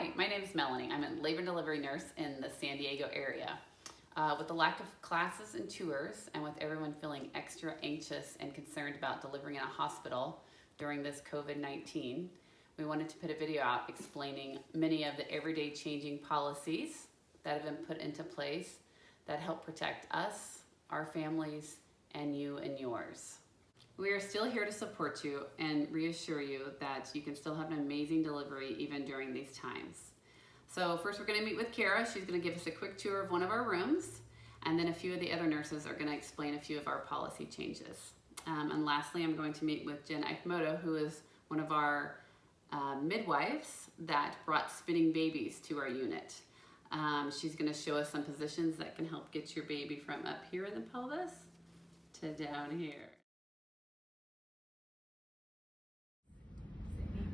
Hi, my name is Melanie. I'm a labor and delivery nurse in the San Diego area. With the lack of classes and tours, and with everyone feeling extra anxious and concerned about delivering in a hospital during this COVID-19, we wanted to put a video out explaining many of the everyday changing policies that have been put into place that help protect us, our families, and you and yours. We are still here to support you and reassure you that you can still have an amazing delivery even during these times. So first we're going to meet with Kara. She's going to give us a quick tour of one of our rooms, and then a few of the other nurses are going to explain a few of our policy changes. And lastly, I'm going to meet with Jen Aikimoto, who is one of our midwives that brought spinning babies to our unit. She's going to show us some positions that can help get your baby from up here in the pelvis to down here.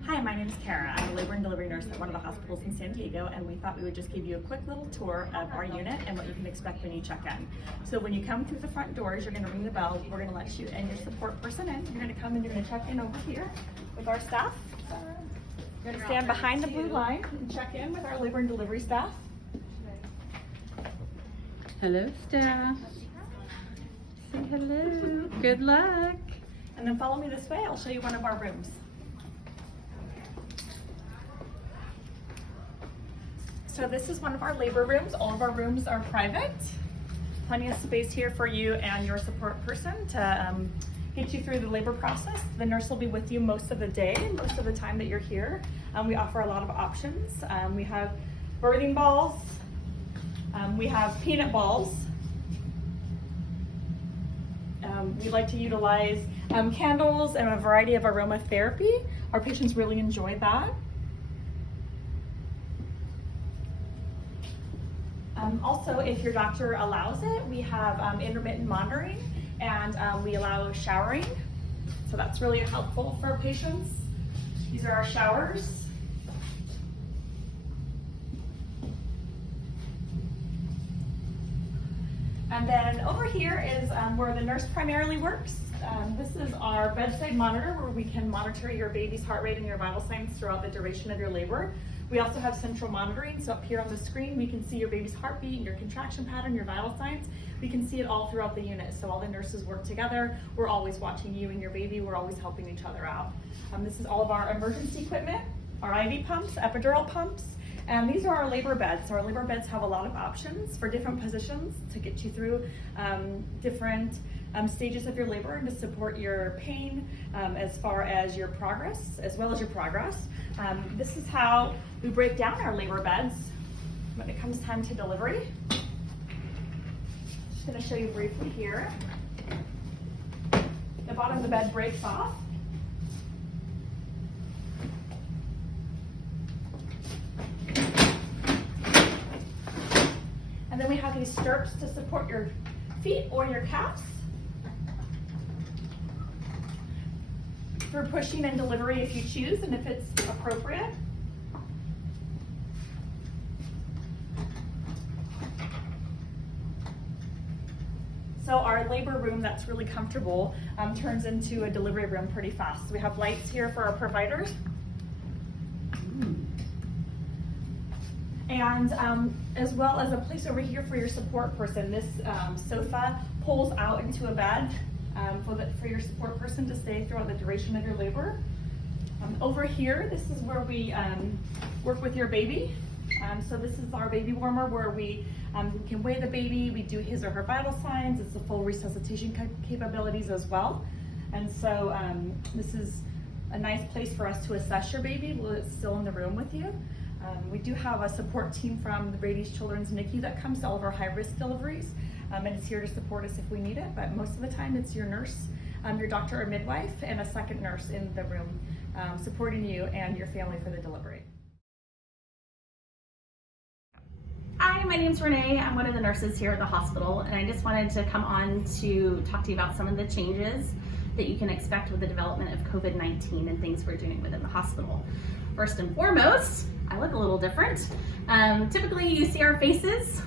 Hi, my name is Kara. I'm a labor and delivery nurse at one of the hospitals in San Diego, and we thought we would just give you a quick little tour of our unit and what you can expect when you check in. So when you come through the front doors, you're going to ring the bell. We're going to let you and your support person in. You're going to come and you're going to check in over here with our staff. You're going to stand behind the blue line and check in with our labor and delivery staff. Hello, staff. Say hello. Good luck. And then follow me this way. I'll show you one of our rooms. So this is one of our labor rooms. All of our rooms are private. Plenty of space here for you and your support person to get you through the labor process. The nurse will be with you most of the day, most of the time that you're here. We offer a lot of options. We have birthing balls. We have peanut balls. We like to utilize candles and a variety of aromatherapy. Our patients really enjoy that. Also, if your doctor allows it, we have intermittent monitoring, and we allow showering. So that's really helpful for patients. These are our showers. And then over here is where the nurse primarily works. This is our bedside monitor, where we can monitor your baby's heart rate and your vital signs throughout the duration of your labor. We also have central monitoring, so up here on the screen we can see your baby's heartbeat, your contraction pattern, your vital signs. We can see it all throughout the unit, so all the nurses work together. We're always watching you and your baby. We're always helping each other out. This is all of our emergency equipment, our IV pumps, epidural pumps, and these are our labor beds. So our labor beds have a lot of options for different positions to get you through different stages of your labor and to support your pain as far as your progress, as well as your progress. This is how we break down our labor beds when it comes time to delivery. Just going to show you briefly here. The bottom of the bed breaks off. And then we have these stirrups to support your feet or your calves for pushing and delivery if you choose and if it's appropriate. So our labor room that's really comfortable turns into a delivery room pretty fast. So we have lights here for our providers. And as well as a place over here for your support person. This sofa pulls out into a bed for your support person to stay throughout the duration of your labor. Over here, this is where we work with your baby. So this is our baby warmer, where we can weigh the baby, we do his or her vital signs. It's the full resuscitation capabilities as well. And so this is a nice place for us to assess your baby while it's still in the room with you. We do have a support team from the Brady's Children's NICU that comes to all of our high-risk deliveries, and it's here to support us if we need it. But most of the time it's your nurse, your doctor or midwife, and a second nurse in the room supporting you and your family for the delivery. Hi, my name's Renee. I'm one of the nurses here at the hospital, and I just wanted to come on to talk to you about some of the changes that you can expect with the development of COVID-19 and things we're doing within the hospital. First and foremost, I look a little different. Typically you see our faces,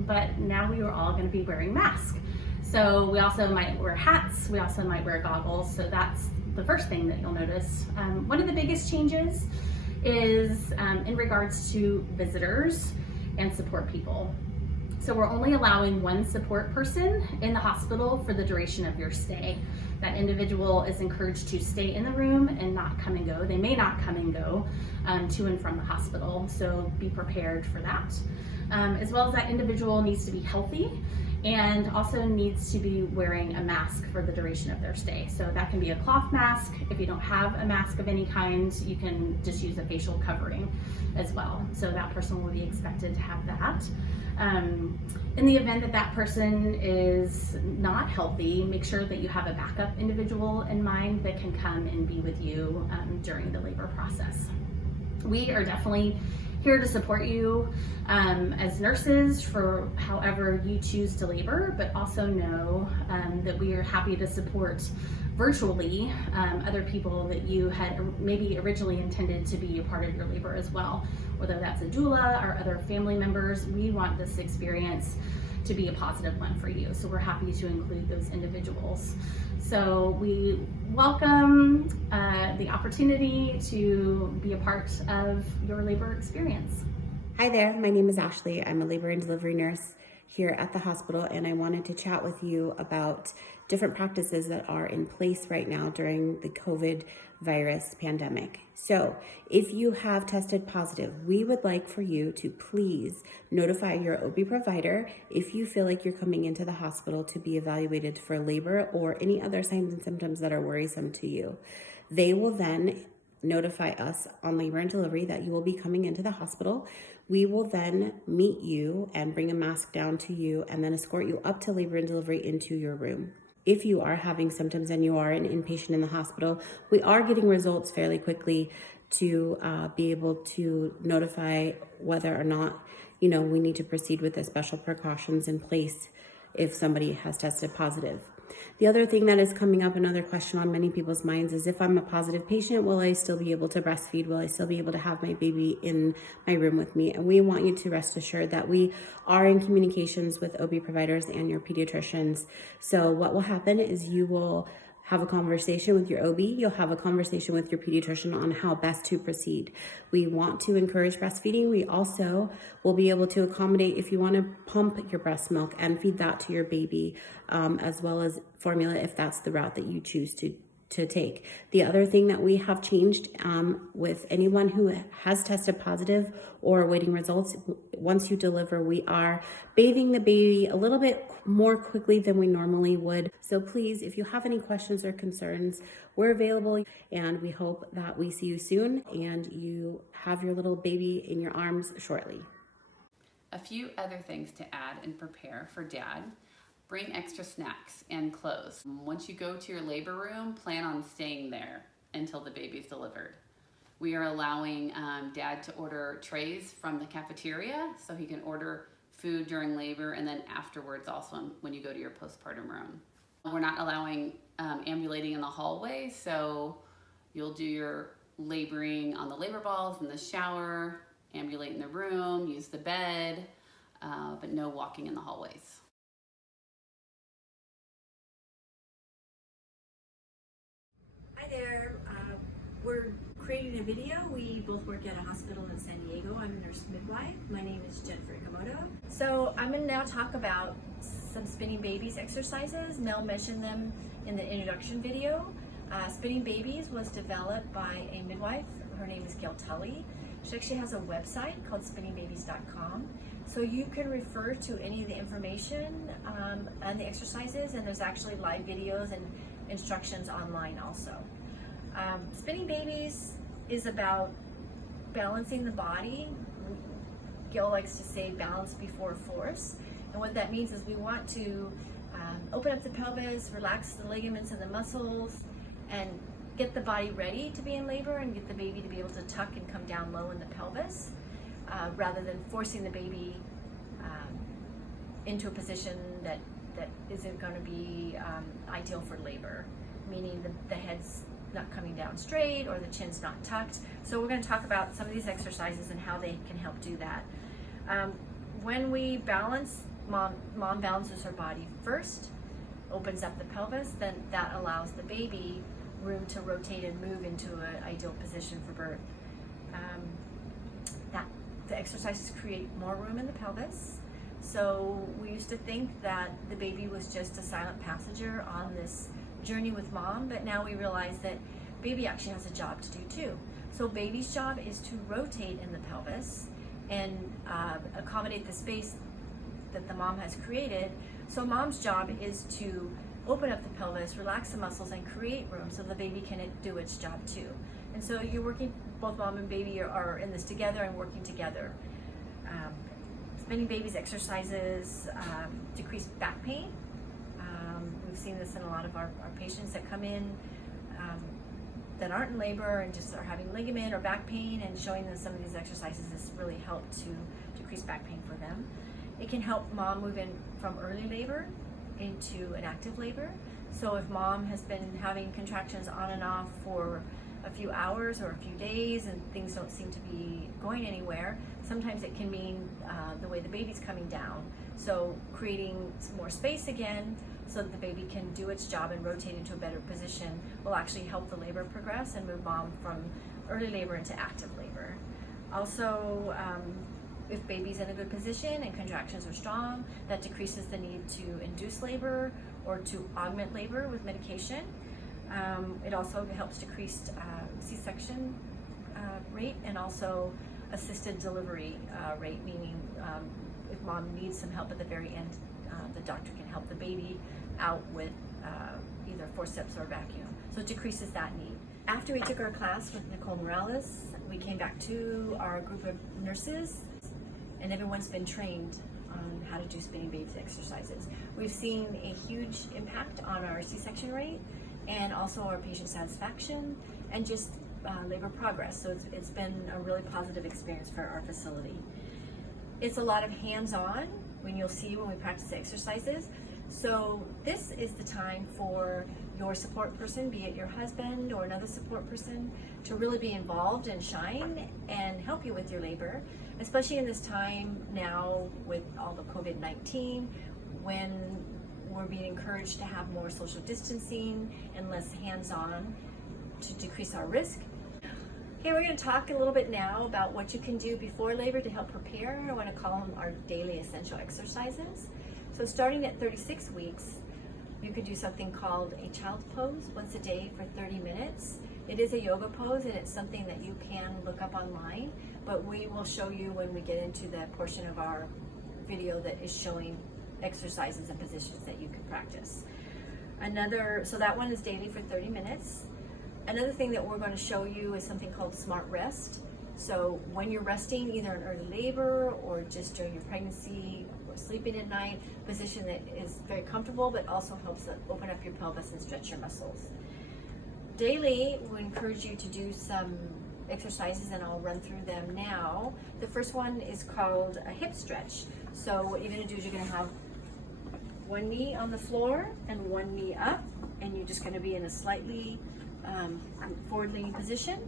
but now we are all going to be wearing masks. So we also might wear hats, we also might wear goggles, so that's the first thing that you'll notice. One of the biggest changes is in regards to visitors and support people. So we're only allowing one support person in the hospital for the duration of your stay. That individual is encouraged to stay in the room and not come and go. They may not come and go to and from the hospital, so be prepared for that. As well as that individual needs to be healthy and also needs to be wearing a mask for the duration of their stay. So that can be a cloth mask. If you don't have a mask of any kind, you can just use a facial covering as well. So that person will be expected to have that. In the event that that person is not healthy, make sure that you have a backup individual in mind that can come and be with you during the labor process. We are definitely here to support you as nurses for however you choose to labor, but also know that we are happy to support virtually other people that you had maybe originally intended to be a part of your labor as well. Whether that's a doula or other family members, we want this experience to be a positive one for you. So we're happy to include those individuals. So we welcome the opportunity to be a part of your labor experience. Hi there, my name is Ashley. I'm a labor and delivery nurse here at the hospital, and I wanted to chat with you about different practices that are in place right now during the COVID virus pandemic. So if you have tested positive, we would like for you to please notify your OB provider if you feel like you're coming into the hospital to be evaluated for labor or any other signs and symptoms that are worrisome to you. They will then notify us on labor and delivery that you will be coming into the hospital. We will then meet you and bring a mask down to you and then escort you up to labor and delivery into your room. If you are having symptoms and you are an inpatient in the hospital, we are getting results fairly quickly to be able to notify whether or not, we need to proceed with the special precautions in place if somebody has tested positive. The other thing that is coming up, another question on many people's minds, is if I'm a positive patient, will I still be able to breastfeed? Will I still be able to have my baby in my room with me? And we want you to rest assured that we are in communications with OB providers and your pediatricians. So what will happen is you will have a conversation with your OB, you'll have a conversation with your pediatrician on how best to proceed. We want to encourage breastfeeding. We also will be able to accommodate if you want to pump your breast milk and feed that to your baby, as well as formula if that's the route that you choose to take. The other thing that we have changed with anyone who has tested positive or awaiting results, once you deliver, we are bathing the baby a little bit more quickly than we normally would. So please, if you have any questions or concerns, we're available, and we hope that we see you soon and you have your little baby in your arms shortly. A few other things to add and prepare for Dad. Bring extra snacks and clothes. Once you go to your labor room, plan on staying there until the baby's delivered. We are allowing Dad to order trays from the cafeteria so he can order food during labor and then afterwards also when you go to your postpartum room. We're not allowing ambulating in the hallway, so you'll do your laboring on the labor balls in the shower, ambulate in the room, use the bed, but no walking in the hallways. Hi there, we're creating a video. We both work at a hospital in San Diego. I'm a nurse midwife. My name is Jennifer Ikamoto. So I'm going to now talk about some spinning babies exercises. Mel mentioned them in the introduction video. Spinning babies was developed by a midwife. Her name is Gail Tully. She actually has a website called spinningbabies.com. So you can refer to any of the information and the exercises, and there's actually live videos and instructions online also. Spinning babies is about balancing the body. Gail likes to say balance before force. And what that means is we want to open up the pelvis, relax the ligaments and the muscles, and get the body ready to be in labor and get the baby to be able to tuck and come down low in the pelvis, rather than forcing the baby into a position that isn't going to be ideal for labor, meaning the head's not coming down straight or the chin's not tucked. So we're going to talk about some of these exercises and how they can help do that. When we balance, mom balances her body first, opens up the pelvis, then that allows the baby room to rotate and move into an ideal position for birth. that the exercises create more room in the pelvis. So we used to think that the baby was just a silent passenger on this journey with mom, but now we realize that baby actually has a job to do too. So baby's job is to rotate in the pelvis and accommodate the space that the mom has created. So mom's job is to open up the pelvis, relax the muscles, and create room so the baby can do its job too. And so you're working, both mom and baby are in this together and working together. Many babies' exercises decrease back pain. We've seen this in a lot of our patients that come in that aren't in labor and just are having ligament or back pain, and showing them some of these exercises has really helped to decrease back pain for them. It can help mom move in from early labor into an active labor. So if mom has been having contractions on and off for a few hours or a few days and things don't seem to be going anywhere, sometimes it can mean the way the baby's coming down. So creating some more space again so that the baby can do its job and rotate into a better position will actually help the labor progress and move mom from early labor into active labor. Also, if baby's in a good position and contractions are strong, that decreases the need to induce labor or to augment labor with medication. It also helps decrease C-section rate and also assisted delivery rate, meaning if mom needs some help at the very end, the doctor can help the baby out with either forceps or vacuum. So it decreases that need. After we took our class with Nicole Morales, we came back to our group of nurses, and everyone's been trained on how to do spinning babies exercises. We've seen a huge impact on our C-section rate and also our patient satisfaction and just labor progress. So it's been a really positive experience for our facility. It's a lot of hands-on when you'll see when we practice the exercises. So this is the time for your support person, be it your husband or another support person, to really be involved and shine and help you with your labor, especially in this time now with all the COVID-19, when we're being encouraged to have more social distancing and less hands-on to decrease our risk. Okay, we're going to talk a little bit now about what you can do before labor to help prepare. I want to call them our daily essential exercises. So starting at 36 weeks, you could do something called a child's pose once a day for 30 minutes. It is a yoga pose, and it's something that you can look up online, but we will show you when we get into the portion of our video that is showing exercises and positions that you can practice. So that one is daily for 30 minutes. Another thing that we're going to show you is something called smart rest. So when you're resting, either in early labor or just during your pregnancy or sleeping at night, position that is very comfortable but also helps open up your pelvis and stretch your muscles. Daily, we encourage you to do some exercises, and I'll run through them now. The first one is called a hip stretch. So what you're going to do is you're going to have one knee on the floor and one knee up, and you're just going to be in a slightly forward-leaning position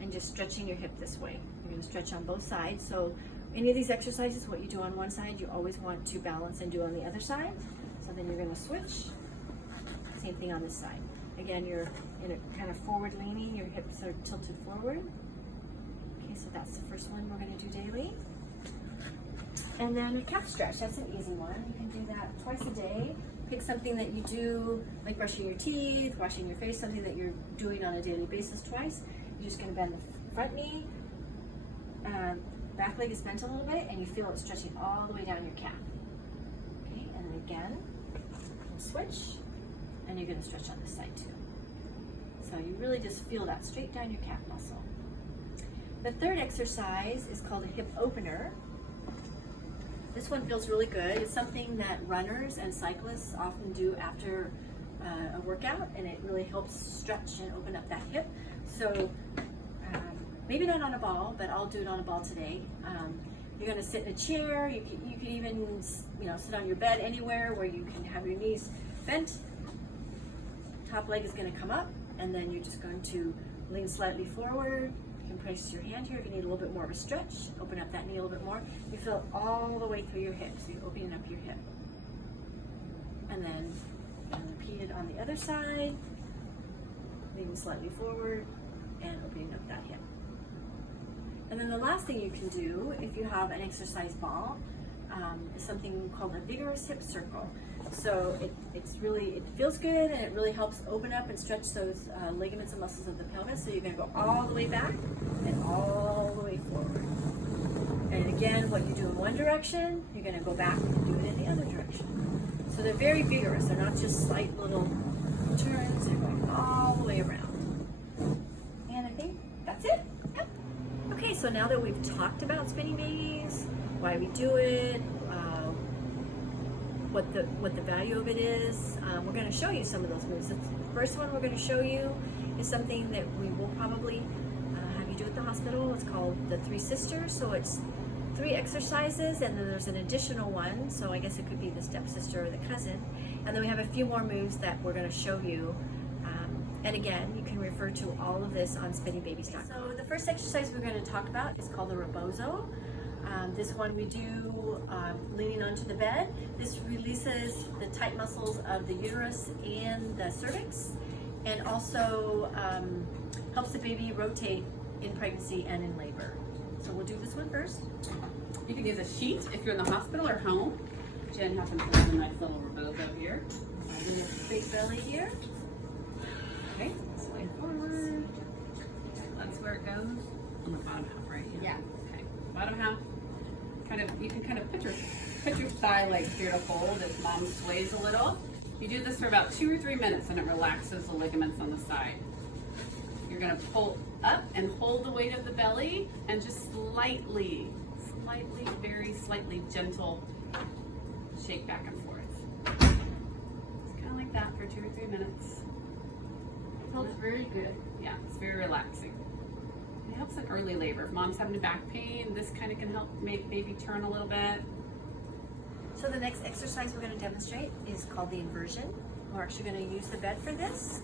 and just stretching your hip this way. You're going to stretch on both sides. So any of these exercises, what you do on one side, you always want to balance and do on the other side. So then you're going to switch. Same thing on this side. Again, you're in a kind of forward-leaning, your hips are tilted forward. Okay, so that's the first one we're going to do daily. And then a calf stretch, that's an easy one. You can do that twice a day. Pick something that you do, like brushing your teeth, washing your face, something that you're doing on a daily basis twice. You're just going to bend the front knee, back leg is bent a little bit, and you feel it stretching all the way down your calf. Okay, and then again, we'll switch, and you're going to stretch on this side too. So you really just feel that straight down your calf muscle. The third exercise is called a hip opener. This one feels really good. It's something that runners and cyclists often do after a workout, and it really helps stretch and open up that hip. So maybe not on a ball, but I'll do it on a ball today. You're going to sit in a chair. You can even sit on your bed anywhere where you can have your knees bent. Top leg is going to come up, and then you're just going to lean slightly forward. You can place your hand here if you need a little bit more of a stretch. Open up that knee a little bit more. You feel it all the way through your hip, so you're opening up your hip. And then repeat it on the other side, leaning slightly forward and opening up that hip. And then the last thing you can do, if you have an exercise ball, is something called a vigorous hip circle. So it feels good, and it really helps open up and stretch those ligaments and muscles of the pelvis. So you're going to go all the way back and all the way forward. And again, what you do in one direction, you're going to go back and do it in the other direction. So they're very vigorous. They're not just slight little turns. They're going all the way around. And I think that's it. Yep. Okay, so now that we've talked about spinning babies, why we do it, what the value of it is, we're going to show you some of those moves. The first one we're going to show you is something that we will probably have you do at the hospital. It's called the Three Sisters. So it's 3 exercises, and then there's an additional one. So I guess it could be the stepsister or the cousin. And then we have a few more moves that we're going to show you. And again, you can refer to all of this on spinningbabies.com. So the first exercise we're going to talk about is called the rebozo. This one we do leaning onto the bed. This releases the tight muscles of the uterus and the cervix, and also helps the baby rotate in pregnancy and in labor. So we'll do this one first. You can use a sheet if you're in the hospital or home. Jen happens to have a nice little rebozo here. Straight belly here. Okay, slide forward. That's where it goes. On the bottom half, right? Yeah. Okay, bottom half. You can kind of put your thigh leg here to hold as mom sways a little. You do this for about 2 or 3 minutes, and it relaxes the ligaments on the side. You're gonna pull up and hold the weight of the belly, and just slightly, very slightly gentle shake back and forth. It's kind of like that for 2 or 3 minutes. It feels very good. Yeah, it's very relaxing. It helps in early labor. If mom's having back pain, this kind of can help make baby turn a little bit. So the next exercise we're going to demonstrate is called the inversion. We're actually going to use the bed for this.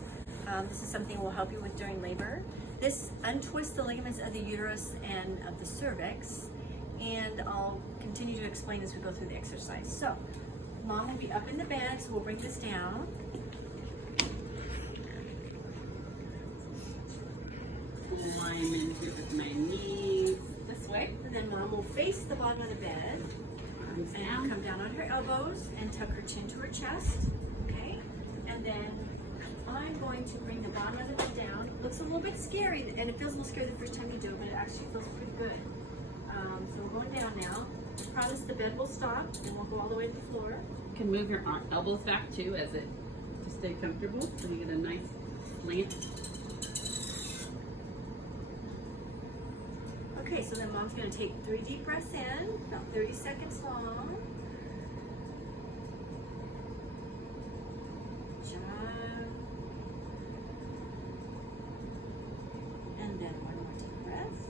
This is something we'll help you with during labor. This untwists the ligaments of the uterus and of the cervix, and I'll continue to explain as we go through the exercise. So mom will be up in the bed, so we'll bring this down. Alignment here with my knees this way. And then mom will face the bottom of the bed Arms and down. come down on her elbows and tuck her chin to her chest. Okay? And then I'm going to bring the bottom of the bed down. It looks a little bit scary, and it feels a little scary the first time you do it, but it actually feels pretty good. So we're going down now. I promise the bed will stop, and we'll go all the way to the floor. You can move your elbows back too to stay comfortable, so you get a nice slant. Okay, so then mom's going to take 3 deep breaths in, about 30 seconds long. And then 1 more deep breath.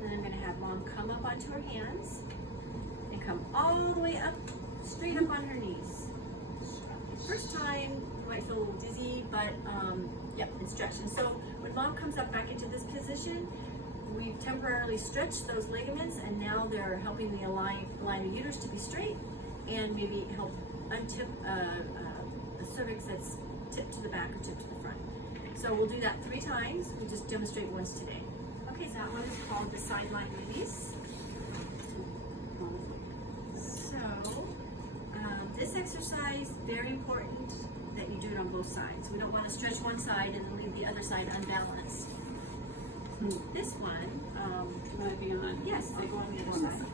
And then I'm going to have mom come up onto her hands and come all the way up, straight up on her knees. First time, you might feel a little dizzy, but yep, it's stretching. So when mom comes up back into this position, we've temporarily stretched those ligaments, and now they're helping the align the uterus to be straight, and maybe help untip the cervix that's tipped to the back or tipped to the front. So we'll do that 3 times. We'll just demonstrate once today. Okay, so that one is called the sideline release. So this exercise, very important that you do it on both sides. We don't want to stretch one side and then leave the other side unbalanced. This one, Might be on. yes, I'll go on the other side.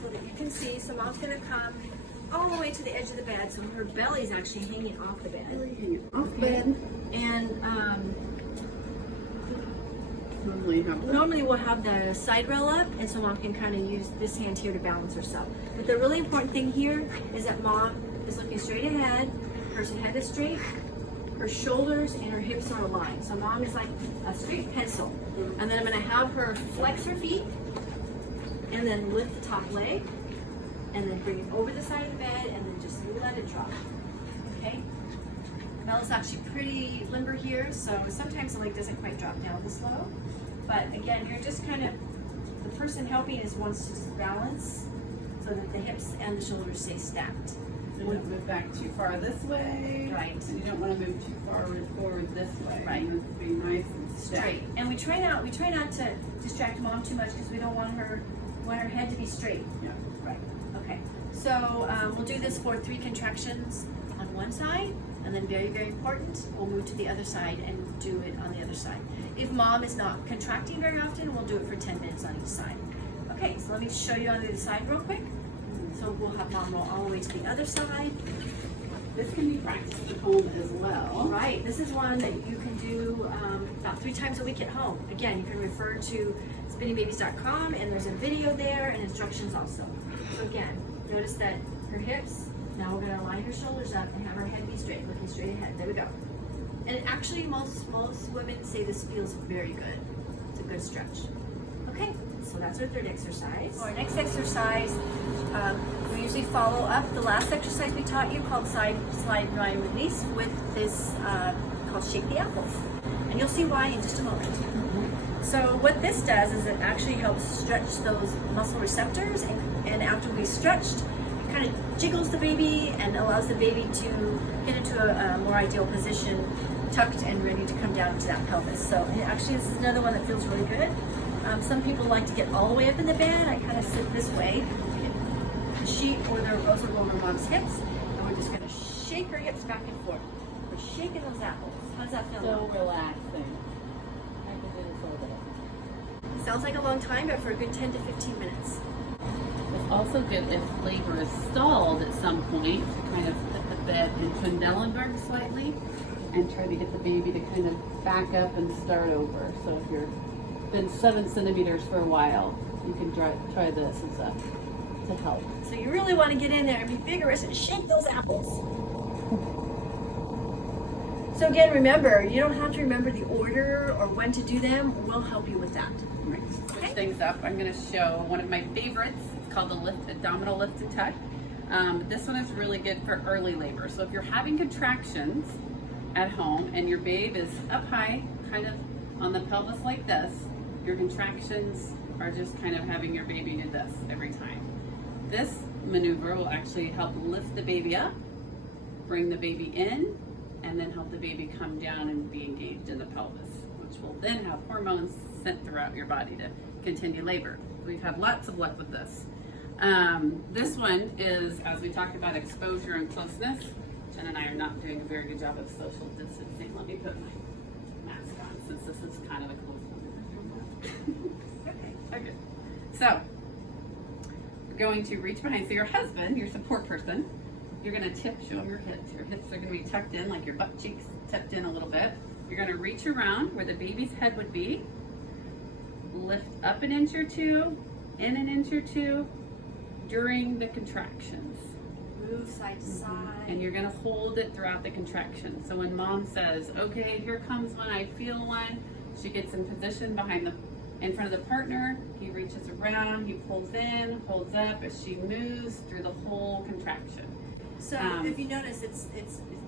So that you can see, so mom's going to come all the way to the edge of the bed, so her belly's actually hanging off the bed. Off bed. And Normally you have normally we'll have the side rail up, and so mom can kind of use this hand here to balance herself. But the really important thing here is that mom is looking straight ahead, her head is straight, her shoulders and her hips are aligned. So mom is like a straight pencil. And then I'm going to have her flex her feet, and then lift the top leg, and then bring it over the side of the bed, and then just let it drop. Okay? Bella's actually pretty limber here, so sometimes the leg doesn't quite drop down this low. But again, you're just kind of, the person helping wants to just balance so that the hips and the shoulders stay stacked. You don't move back too far this way. Right. And you don't want to move too far forward this way. Right. You want it to be nice and Straight. And we try not to distract mom too much because we don't want her head to be straight. Yeah. Right. Okay. So we'll do this for 3 contractions on one side, and then very, very important, we'll move to the other side and do it on the other side. If mom is not contracting very often, we'll do it for 10 minutes on each side. Okay, so let me show you on the other side real quick. So we'll have mom roll all the way to the other side. This can be practiced at home as well. Right, this is one that you can do about 3 times a week at home. Again, you can refer to spinningbabies.com, and there's a video there and instructions also. So again, notice that her hips, now we're gonna line her shoulders up and have her head be straight, looking straight ahead. There we go. And actually, most women say this feels very good. It's a good stretch. Okay, so that's our 3rd exercise. For our next exercise, we usually follow up the last exercise we taught you called slide, ride, release with this called shake the apples. And you'll see why in just a moment. So what this does is it actually helps stretch those muscle receptors, and after we've stretched, it kind of jiggles the baby and allows the baby to get into a more ideal position, tucked and ready to come down to that pelvis. So actually this is another one that feels really good. Some people like to get all the way up in the bed. I kind of sit this way, the sheet or the rows are over mom's hips, and we're just going to shake her hips back and forth. We're shaking those apples. How does that feel? So relaxing. I can do this all day. Sounds like a long time, but for a good 10 to 15 minutes. It's also good if labor is stalled at some point to kind of put the bed in Trendelenburg slightly and try to get the baby to kind of back up and start over. So if you're been 7 centimeters for a while, you can try this as to help. So you really want to get in there and be vigorous and shake those apples. So again, remember, you don't have to remember the order or when to do them. We'll help you with that. Right. Switch things up. I'm going to show one of my favorites. It's called the abdominal lift and tuck. This one is really good for early labor. So if you're having contractions at home and your babe is up high, kind of on the pelvis like this, your contractions are just kind of having your baby do this every time. This maneuver will actually help lift the baby up, bring the baby in, and then help the baby come down and be engaged in the pelvis, which will then have hormones sent throughout your body to continue labor. We've had lots of luck with this. This one is, as we talked about exposure and closeness, Jen and I are not doing a very good job of social distancing. Let me put my mask on since this is kind of a close one. Okay. So, we're going to reach behind. So your husband, your support person, you're going to show him your hips. Your hips are going to be tucked in, like your butt cheeks tucked in a little bit. You're going to reach around where the baby's head would be. Lift up 1 inch or 2, in 1 inch or 2 during the contractions. Move side to side. And you're going to hold it throughout the contraction. So when mom says, okay, here comes one, I feel one, she gets in position in front of the partner. He reaches around, he pulls in, holds up as she moves through the whole contraction. So if you notice, it's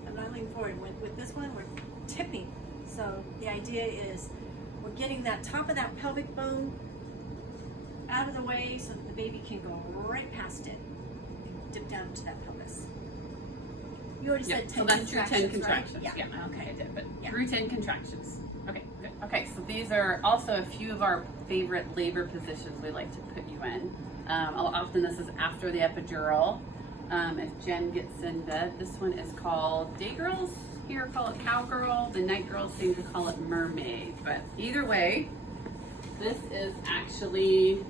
I'm not leaning forward. With this one, we're tipping. So the idea is we're getting that top of that pelvic bone out of the way so that the baby can go right past it and dip down to that pelvis. You already said 10 so that's your 10 contractions. Right? Yeah, Okay. I did, but Yeah. through 10 contractions. Okay, good. Okay, so these are also a few of our favorite labor positions we like to put you in. Often this is after the epidural. If Jen gets in bed, this one is called day girls. Here call it cowgirl. The night girls seem to call it mermaid. But either way, this is actually,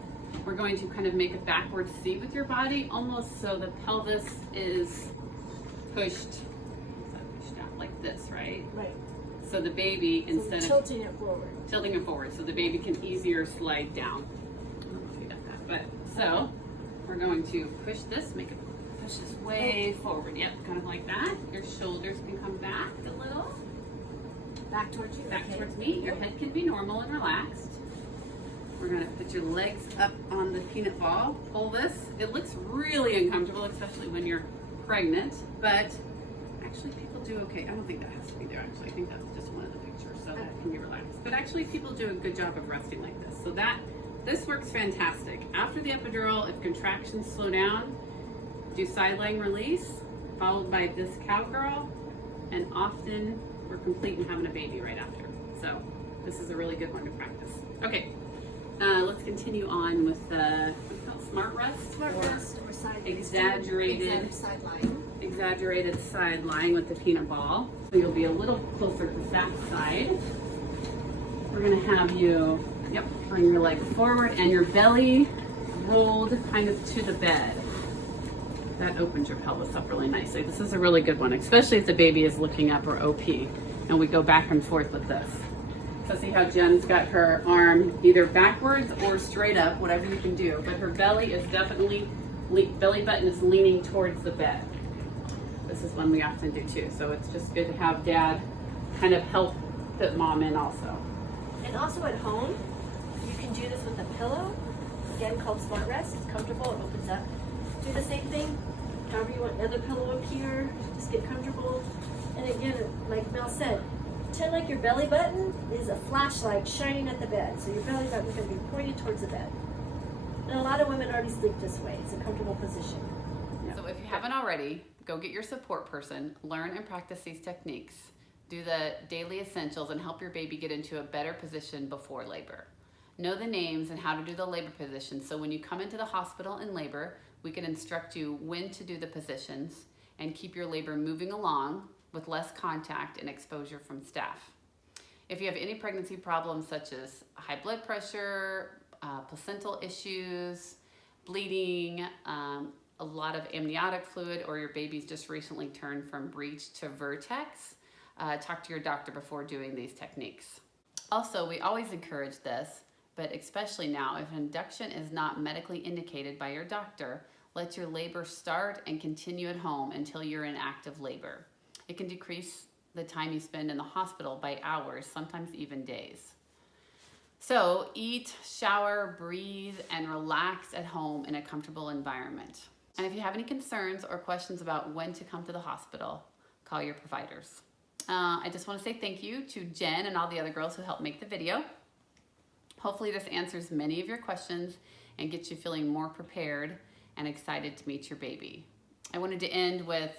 we're going to kind of make a backward C with your body, almost so the pelvis is pushed out like this, right? Right. So the baby, instead of tilting it forward. tilting it forward, so the baby can easier slide down. I don't know if you got that, but so we're going to push this, make it push this way forward. Yep, kind of like that. Your shoulders can come back a little. Back towards you. Back okay. towards me. Your head can be normal and relaxed. We're gonna put your legs up on the peanut ball. Pull this. It looks really uncomfortable, especially when you're pregnant, but actually people do okay. I don't think that has to be there actually. I think that's just one of the pictures, so that can be relaxed. But actually people do a good job of resting like this. So this works fantastic. After the epidural, if contractions slow down, do side leg release, followed by this cowgirl, and often we're complete and having a baby right after. So this is a really good one to practice. Okay, let's continue on with the smart rest. Smart rest or side Exaggerated side lying. Exaggerated side lying with the peanut ball. So you'll be a little closer to that side. We're gonna have you, bring your legs forward and your belly rolled kind of to the bed. That opens your pelvis up really nicely. This is a really good one, especially if the baby is looking up or OP. And we go back and forth with this. So see how Jen's got her arm either backwards or straight up, whatever you can do. But her belly is definitely, belly button is leaning towards the bed. This is one we often do too. So it's just good to have dad kind of help put mom in also. And also at home, you can do this with a pillow. Again, called Smart Rest. It's comfortable. It opens up. Do the same thing. However you want, another pillow up here. Just get comfortable. And again, like Mel said, pretend like your belly button is a flashlight shining at the bed. So your belly button is going to be pointed towards the bed. And a lot of women already sleep this way. It's a comfortable position. So if you haven't already, go get your support person, learn and practice these techniques, do the daily essentials, and help your baby get into a better position before labor. Know the names and how to do the labor positions, so when you come into the hospital in labor, we can instruct you when to do the positions and keep your labor moving along with less contact and exposure from staff. If you have any pregnancy problems such as high blood pressure, placental issues, bleeding, a lot of amniotic fluid, or your baby's just recently turned from breech to vertex, talk to your doctor before doing these techniques. Also, we always encourage this, but especially now, if induction is not medically indicated by your doctor, let your labor start and continue at home until you're in active labor. It can decrease the time you spend in the hospital by hours, sometimes even days. So eat, shower, breathe, and relax at home in a comfortable environment. And if you have any concerns or questions about when to come to the hospital, call your providers. I just want to say thank you to Jen and all the other girls who helped make the video. Hopefully this answers many of your questions and gets you feeling more prepared and excited to meet your baby. I wanted to end with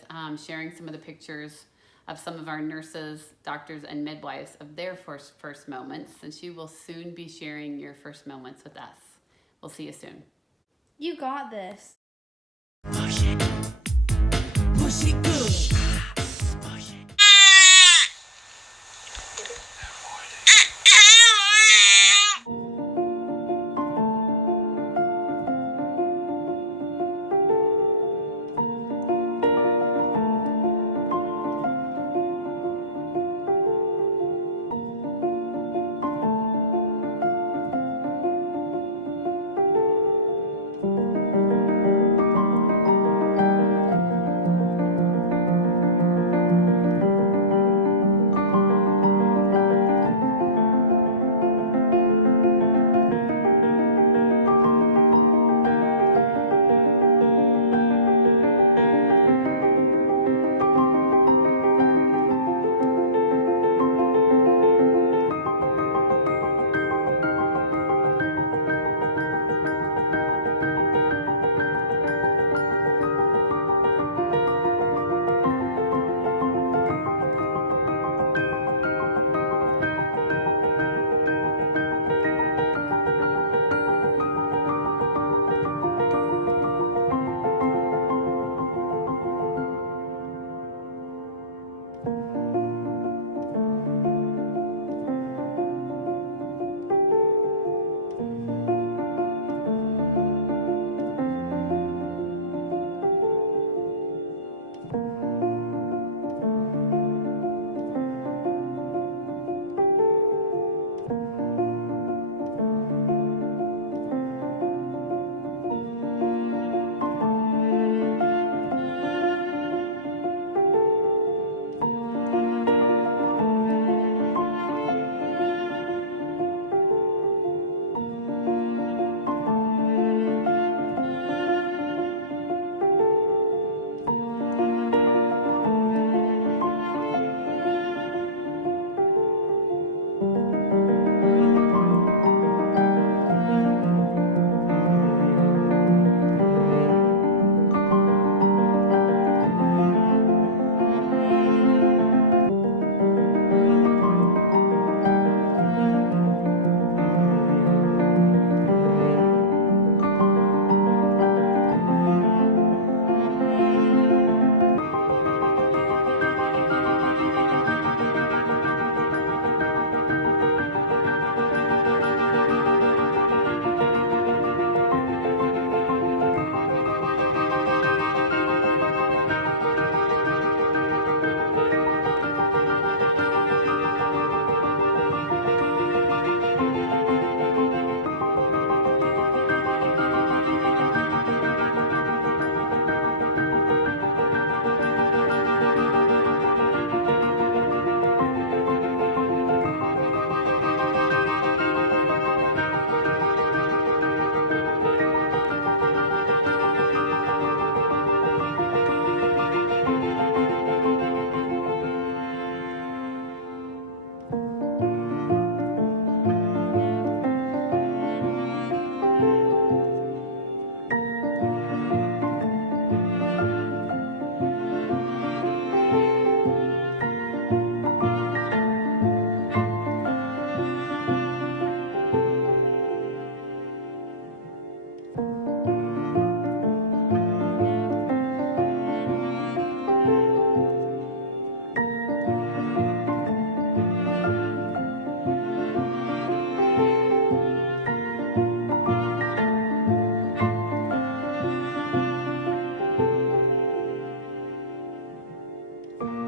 sharing some of the pictures of some of our nurses, doctors, and midwives of their first moments, since you will soon be sharing your first moments with us. We'll see you soon. You got this. Push it. Push it good. it.